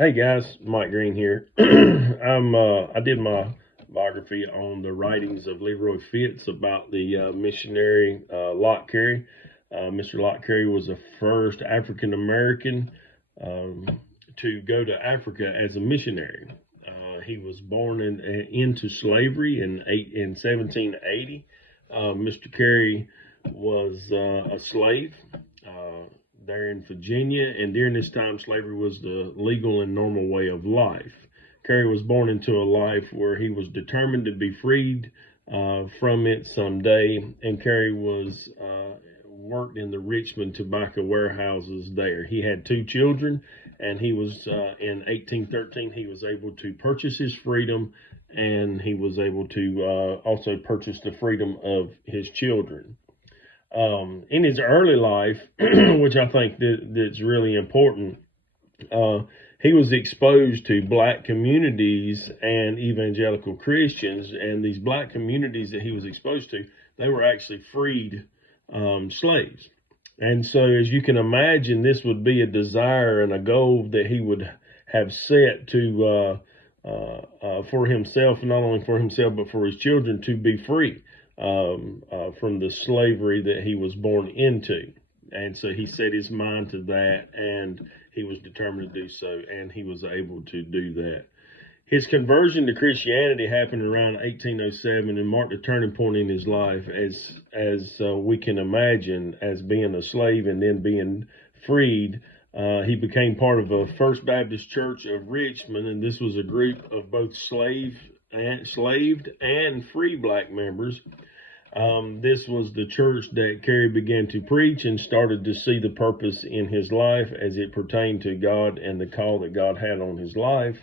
Hey guys, Mike Green here. I did my biography on the writings of Leroy Fitz about the missionary Lott Carrey. Mr. Lott Carrey was the first African American to go to Africa as a missionary. He was born into slavery in 1780. Mr. Carrey was a slave. Uh, there in Virginia, and during this time, slavery was the legal and normal way of life. Carey was born into a life where he was determined to be freed from it someday, and Carey was worked in the Richmond tobacco warehouses there. He had two children, and he was in 1813 he was able to purchase his freedom, and he was able to also purchase the freedom of his children in his early life, which I think that's really important. Uh, he was exposed to black communities and evangelical Christians, and these black communities that he was exposed to, they were actually freed slaves. And so, as you can imagine, this would be a desire and a goal that he would have set to for himself, not only for himself but for his children, to be free from the slavery that he was born into. And so he set his mind to that, and he was determined to do so, and he was able to do that. His conversion to Christianity happened around 1807 and marked a turning point in his life, as we can imagine, as being a slave and then being freed. He became part of a First Baptist Church of Richmond, and this was a group of both slaved and free black members. This was the church that Carey began to preach and started to see the purpose in his life as it pertained to God and the call that God had on his life.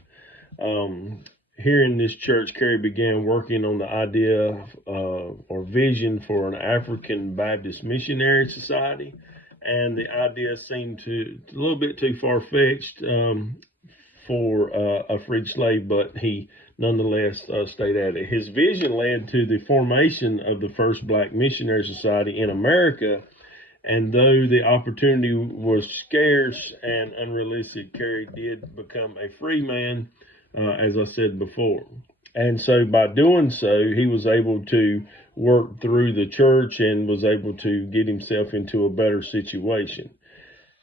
Here in this church, Carey began working on the idea or vision for an African Baptist missionary society, and the idea seemed a little bit too far-fetched for a freed slave, but he nonetheless stayed at it. His vision led to the formation of the first black missionary society in America, and though the opportunity was scarce and unrealistic, Carey did become a free man, as I said before. And so by doing so, he was able to work through the church and was able to get himself into a better situation.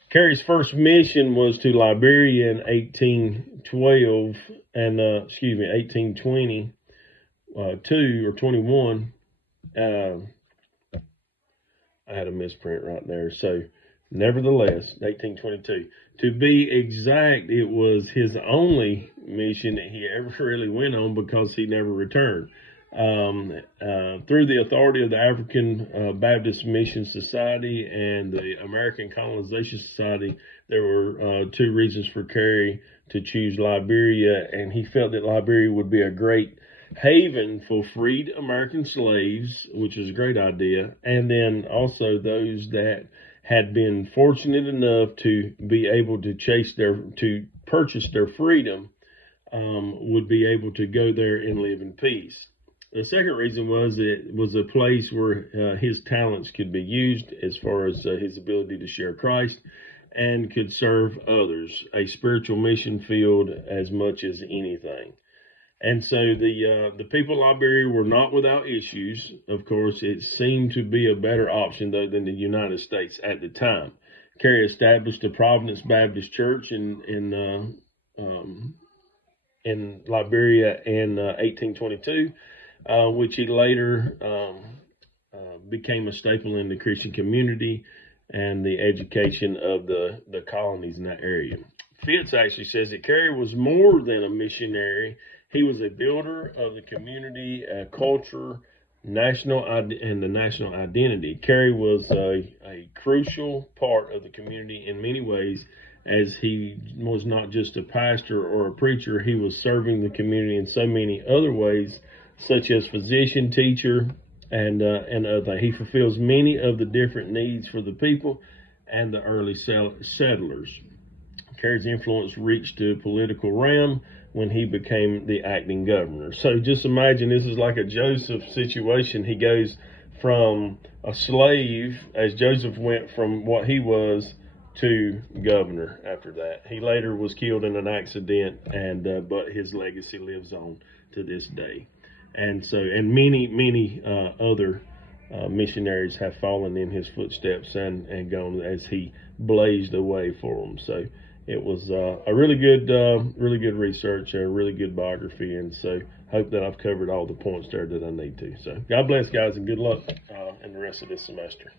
Carey's first mission was to Liberia in 1812 and 1822 or 21. I had a misprint right there. So, nevertheless, 1822. To be exact, it was his only mission that he ever really went on because he never returned. Through the authority of the African Baptist Mission Society and the American Colonization Society, there were two reasons for Carey to choose Liberia, and he felt that Liberia would be a great haven for freed American slaves, which is a great idea, and then also those that had been fortunate enough to be able to purchase their freedom would be able to go there and live in peace. The second reason was it was a place where his talents could be used as far as his ability to share Christ and could serve others, a spiritual mission field as much as anything. And so the people of Liberia were not without issues. Of course, it seemed to be a better option, though, than the United States at the time. Carey established the Providence Baptist Church in Liberia in 1822. Which he later became a staple in the Christian community and the education of the colonies in that area. Fitz actually says that Carey was more than a missionary. He was a builder of the community, culture, and the national identity. Carey was a crucial part of the community in many ways, as he was not just a pastor or a preacher. He was serving the community in so many other ways, such as physician, teacher, and other. He fulfills many of the different needs for the people and the early settlers. Carey's influence reached the political realm when he became the acting governor. So just imagine this is like a Joseph situation. He goes from a slave, as Joseph went from what he was to governor after that. He later was killed in an accident, and but his legacy lives on to this day. And so, and many other missionaries have fallen in his footsteps and gone as he blazed a way for them. So it was a really good research, a really good biography, and so hope that I've covered all the points there that I need to. So God bless, guys, and good luck in the rest of this semester.